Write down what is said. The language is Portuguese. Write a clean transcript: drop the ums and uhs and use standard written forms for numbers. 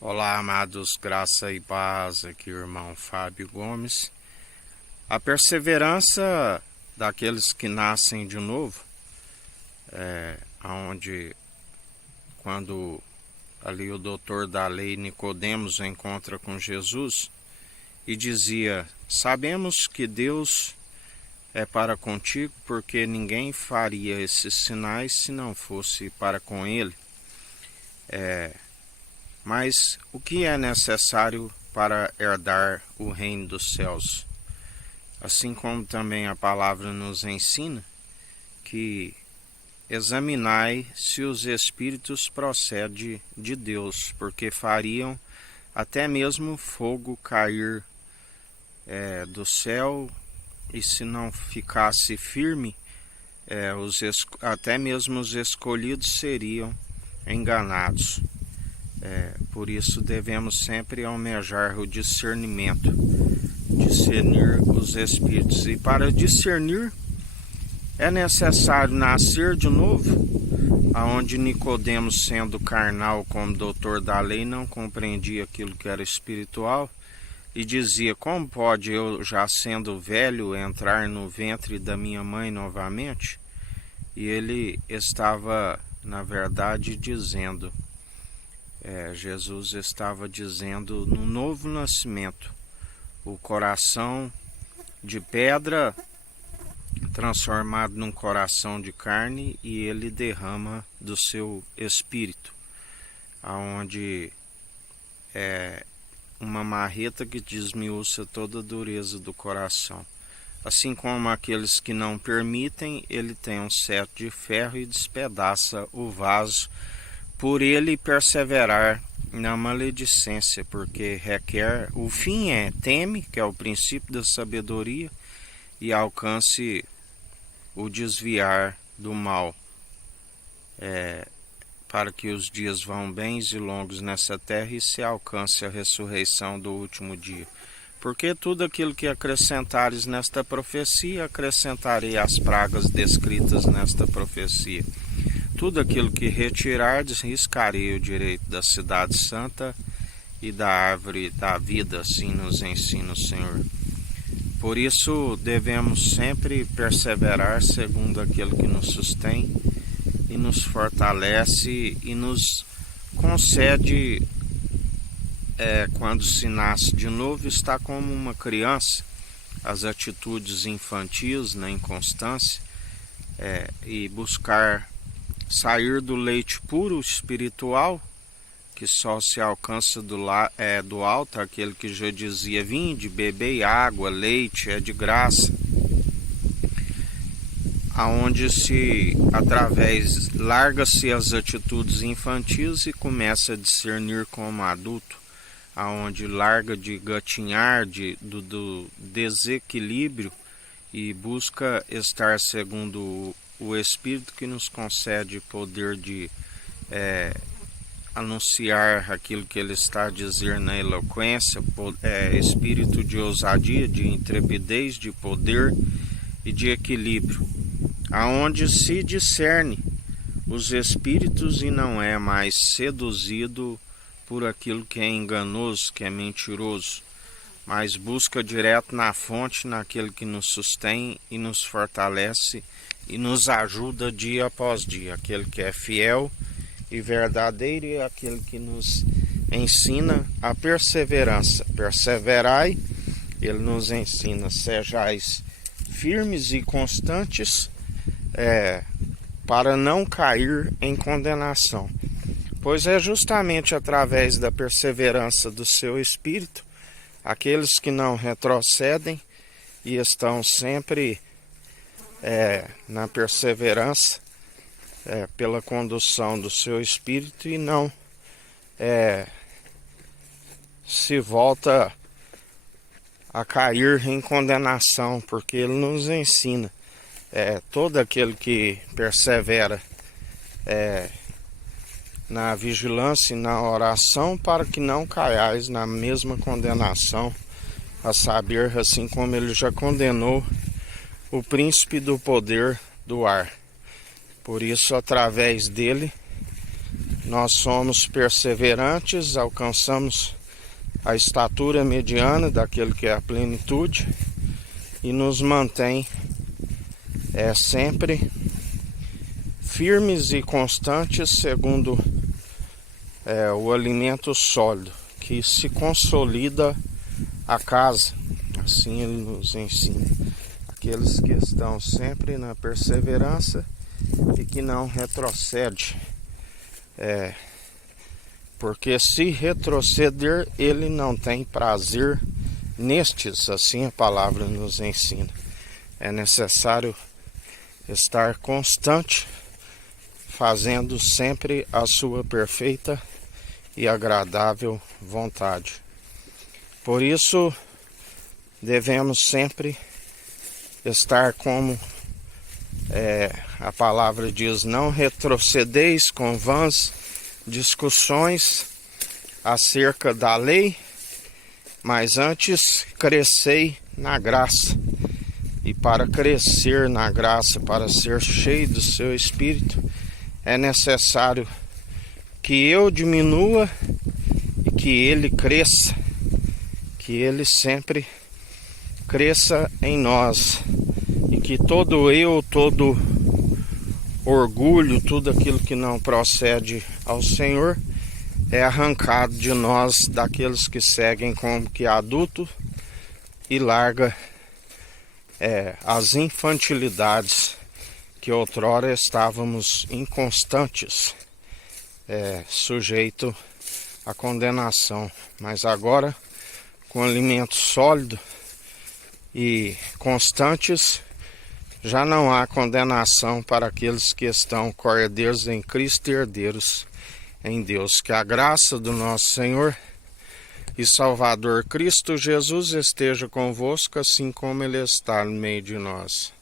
Olá, amados, graça e paz, aqui o irmão Fábio Gomes. A perseverança daqueles que nascem de novo, onde quando ali o doutor da lei Nicodemos encontra com Jesus e dizia: sabemos que Deus é para contigo, porque ninguém faria esses sinais se não fosse para com ele. Mas o que é necessário para herdar o reino dos céus? Assim como também a palavra nos ensina que examinai se os espíritos procedem de Deus, porque fariam até mesmo fogo cair do céu, e se não ficasse firme, até mesmo os escolhidos seriam enganados. Por isso devemos sempre almejar o discernimento, discernir os espíritos. E para discernir é necessário nascer de novo, aonde Nicodemos, sendo carnal como doutor da lei, não compreendia aquilo que era espiritual e dizia: como pode eu, já sendo velho, entrar no ventre da minha mãe novamente? E ele estava, na verdade, dizendo, Jesus estava dizendo, no novo nascimento, o coração de pedra transformado num coração de carne, e ele derrama do seu espírito, aonde é uma marreta que desmiuça toda a dureza do coração. Assim como aqueles que não permitem, ele tem um cetro de ferro e despedaça o vaso, por ele perseverar na maledicência, porque requer, o fim teme, que é o princípio da sabedoria, e alcance o desviar do mal, para que os dias vão bens e longos nessa terra e se alcance a ressurreição do último dia. Porque tudo aquilo que acrescentares nesta profecia, acrescentarei as pragas descritas nesta profecia. Tudo aquilo que retirardes, riscarei o direito da cidade santa e da árvore da vida, assim nos ensina o Senhor. Por isso devemos sempre perseverar segundo aquilo que nos sustém e nos fortalece e nos concede, quando se nasce de novo, está como uma criança, as atitudes infantis na inconstância, e buscar sair do leite puro espiritual, que só se alcança do alto, aquele que já dizia: vinde, bebei água, leite, é de graça, aonde se através larga-se as atitudes infantis e começa a discernir como adulto, aonde larga de gatinhar, do desequilíbrio, e busca estar segundo o Espírito, que nos concede poder de anunciar aquilo que ele está a dizer na eloquência, espírito de ousadia, de intrepidez, de poder e de equilíbrio, aonde se discerne os espíritos e não é mais seduzido por aquilo que é enganoso, que é mentiroso, mas busca direto na fonte, naquele que nos sustém e nos fortalece e nos ajuda dia após dia, aquele que é fiel e verdadeiro, e aquele que nos ensina a perseverança. Perseverai, ele nos ensina: sejais firmes e constantes, para não cair em condenação. Pois é justamente através da perseverança do seu Espírito, aqueles que não retrocedem e estão sempre na perseverança, pela condução do seu Espírito, e não se volta a cair em condenação, porque ele nos ensina, todo aquele que persevera na vigilância e na oração, para que não caiais na mesma condenação, a saber, assim como ele já condenou o príncipe do poder do ar. Por isso, através dele, nós somos perseverantes, alcançamos a estatura mediana daquele que é a plenitude e nos mantém sempre firmes e constantes segundo o alimento sólido que se consolida a casa. Assim ele nos ensina. Aqueles que estão sempre na perseverança e que não retrocede. Porque se retroceder, ele não tem prazer nestes, assim a palavra nos ensina. É necessário estar constante, fazendo sempre a sua perfeita e agradável vontade. Por isso, devemos sempre estar como a palavra diz, não retrocedeis com vãs discussões acerca da lei, mas antes crescei na graça. E para crescer na graça, para ser cheio do seu Espírito, é necessário que eu diminua e que ele cresça, que ele sempre cresça em nós, e que todo eu, todo orgulho, tudo aquilo que não procede ao Senhor é arrancado de nós, daqueles que seguem como que adulto, e larga as infantilidades que outrora estávamos inconstantes, sujeito à condenação, mas agora com alimento sólido e constantes, já não há condenação para aqueles que estão co-herdeiros em Cristo e herdeiros em Deus. Que a graça do nosso Senhor e Salvador Cristo Jesus esteja convosco, assim como Ele está no meio de nós.